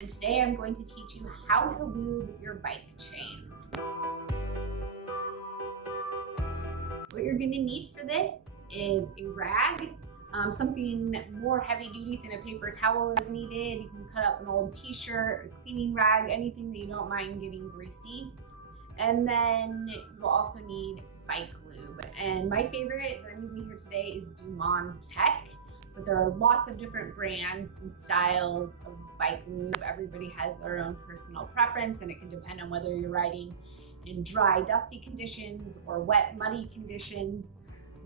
And today I'm going to teach you how to lube your bike chain. What you're going to need for this is a rag, something more heavy duty than a paper towel is needed. You can cut up an old t-shirt, a cleaning rag, anything that you don't mind getting greasy. And then you'll also need bike lube. And my favorite that I'm using here today is Tech. But there are lots of different brands and styles of bike lube. Everybody has their own personal preference, and it can depend on whether you're riding in dry, dusty conditions or wet, muddy conditions.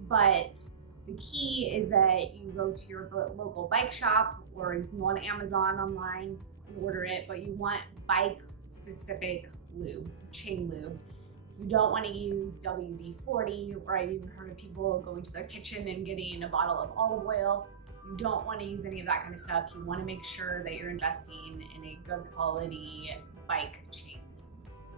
But the key is that you go to your local bike shop, or you can go on Amazon online and order it, but you want bike-specific lube, chain lube. You don't want to use WD-40, or I've even heard of people going to their kitchen and getting a bottle of olive oil. You don't want to use any of that kind of stuff. You want to make sure that you're investing in a good quality bike chain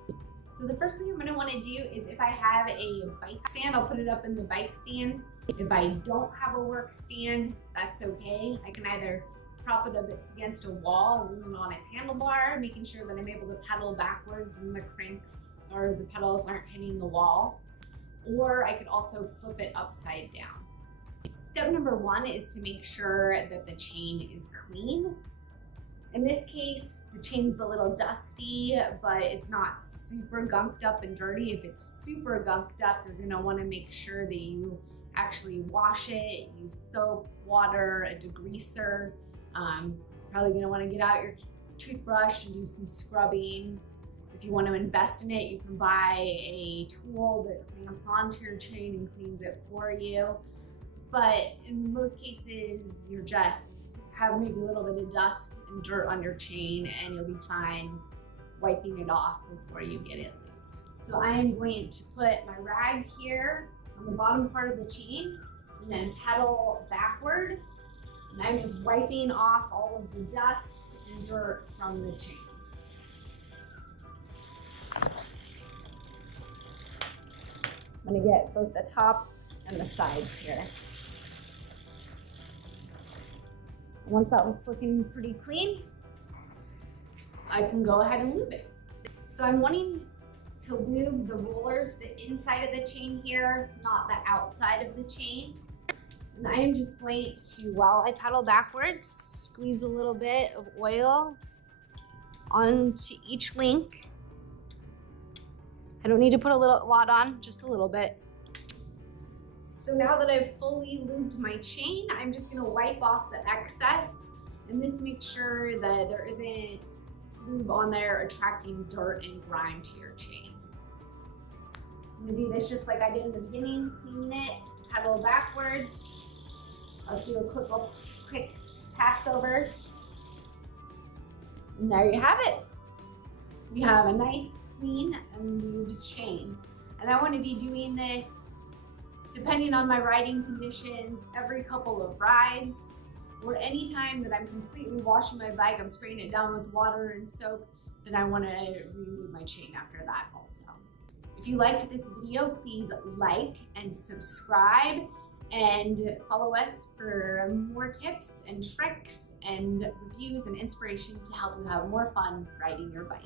lube. So the first thing I'm going to want to do is, if I have a bike stand, I'll put it up in the bike stand. If I don't have a work stand, that's okay. I can either prop it up against a wall and lean it on its handlebar, making sure that I'm able to pedal backwards and the cranks or the pedals aren't hitting the wall. Or I could also flip it upside down. Step number one is to make sure that the chain is clean. In this case, the chain's a little dusty, but it's not super gunked up and dirty. If it's super gunked up, you're gonna wanna make sure that you actually wash it, use soap, water, a degreaser. Probably gonna wanna get out your toothbrush and do some scrubbing. If you want to invest in it, you can buy a tool that clamps onto your chain and cleans it for you. But in most cases, you're just have maybe a little bit of dust and dirt on your chain, and you'll be fine wiping it off before you get it lubed. So I am going to put my rag here on the bottom part of the chain and then pedal backward. And I'm just wiping off all of the dust and dirt from the chain. I'm gonna get both the tops and the sides here. Once that looks looking pretty clean, I can go ahead and lube it. So I'm wanting to lube the rollers, the inside of the chain here, not the outside of the chain. And I am just going to, while I pedal backwards, squeeze a little bit of oil onto each link. I don't need to put a lot on, just a little bit. So now that I've fully lubed my chain, I'm just gonna wipe off the excess, and this makes sure that there isn't lube on there attracting dirt and grime to your chain. I'm gonna do this just like I did in the beginning, clean it, pedal backwards. I'll do a quick pass overs. And there you have it. You have a nice, clean and lubed chain. And I want to be doing this, depending on my riding conditions, every couple of rides, or any time that I'm completely washing my bike, I'm spraying it down with water and soap, then I want to re-lube my chain after that also. If you liked this video, please like and subscribe, and follow us for more tips and tricks and reviews and inspiration to help you have more fun riding your bike.